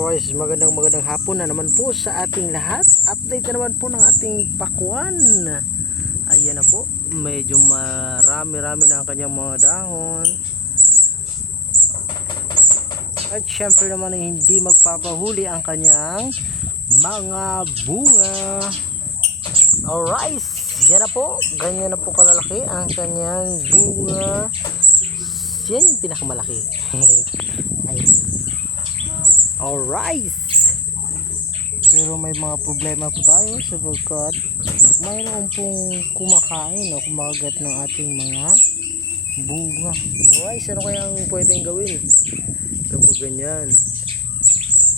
Alright, magandang hapon na naman po sa ating lahat. Update na naman po ng ating pakwan. Ayan na po, medyo marami-rami na ang kanyang mga dahon. At syempre naman ay hindi magpapahuli ang kanyang mga bunga. Alright, yan na po, ganyan na po kalalaki ang kanyang bunga. Yan yung pinakamalaki. Ay. Alright, pero may mga problema po tayo sapagkat mayroon pong kumakain o kumakagat ng ating mga bunga. Alright, ano kaya ang pwedeng gawin kapag ganyan?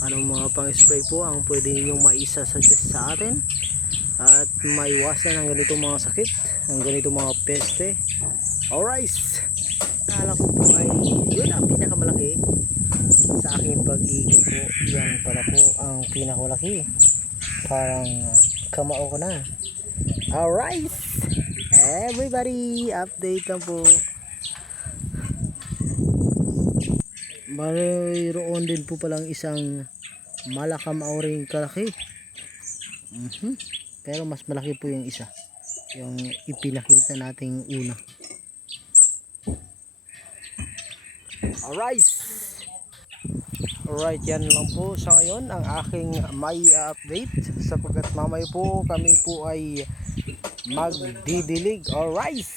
Anong mga pang-spray po ang pwede ninyong maisa-suggest sa atin at maiwasan ang ganitong mga sakit, ang ganitong mga peste? Alright, kala ko po ay yun ang pinakamalaki. Sa aking pag-iikot po, yan pala po ang pinakamalaki. Parang kamao ko na. Alright, everybody, update lang po. Mayroon din po palang isang malakamao ring kalaki. Pero mas malaki po yung isa, yung ipinakita nating una. Alright, yan lang po sa ngayon ang aking may update sapagkat mamaya po kami po ay magdidilig. Alright.